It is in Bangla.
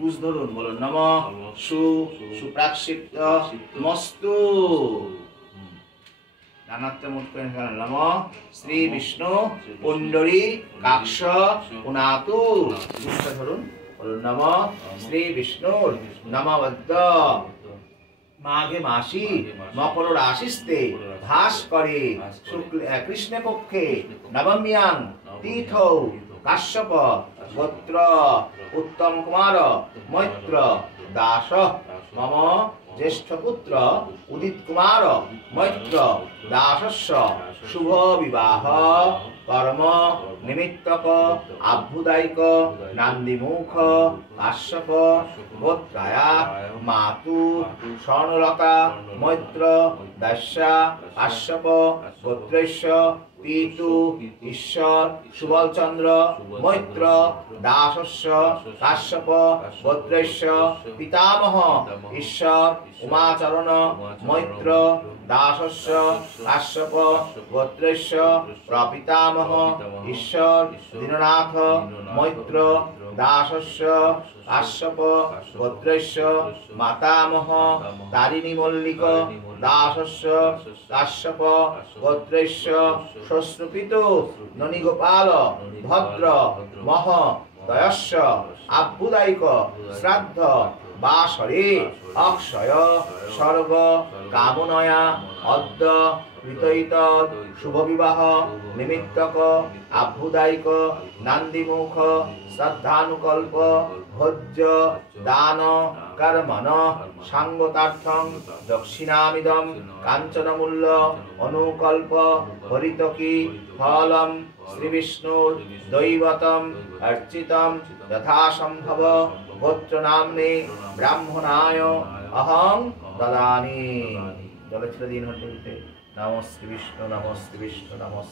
কুশ ধরুন, বলুন নম সুপ্রাক্ষিপ্ত মস্তু। ডানাতে মুখ করে নম শ্রী বিষ্ণু পুণ্ডরী কাক্ষ পুনাতু। কুশটা ধরুন, বলুন নম শ্রী বিষ্ণুর নমবদ্ধ মাঘে মাসি মকর রাশিস্তে ভাস করে কৃষ্ণ পক্ষে নবম্যাং তীর্থ কাশ্যপ গোত্র উত্তম কুমার মৈত্র দাস মম জ্যেষ্ঠ পুত্র উদিত কুমার মৈত্র দাসস্য শুভ বিবাহ কর্ম নিমিত্তক আভ্যুদায়িক নান্দিমুখ কাশ্যপ গোত্রায়া মাতু স্বর্ণলতা মৈত্র দাস্যা কাশ্যপ গোত্রস্য পিতু ঈশ্বর সুবলচন্দ্র মৈত্র দাসস্য কাশ্যপ গোত্রস্য পিতামহ ঈশ্বর উমাচরণ মৈত্র দাসস্য কাশ্যপ গোত্রস্য প্রপিতামহ ঈশ্বর দীননাথ মৈত্র দাসস্য কাশ্যপ গোত্রস্য মাতামহ তারিণী মল্লিক দাসস্য কাশ্যপ গোত্রস্য শ্বশ্রুপিত ননীগোপাল ভদ্র মহ দয়স্য আভ্যুদায়িক শ্রাদ্ধ বাসরে অক্ষয় স্বর্গ কামনয়া অদ্য কৃতৈত শুভ বিবাহ নিমিত্তক আভ্যুদায়িক নান্দিমুখ শ্রদ্ধানুকল্প ভোজ্য দান কর্মণ সাঙ্গতার্থং দক্ষিণামিদম কাঞ্চনমূল্য অনুকল্প হরিতকি ফলম শ্রীবিষ্ণুর দৈবতম অর্চিতম যথাসম্ভব গোত্রনাম্নে ব্রাহ্মণায় অহং দদামি। জলে ছেড়ে দিন হরিতে। নমঃ শ্রী বিষ্ণু, নমঃ শ্রী বিষ্ণু, নমঃ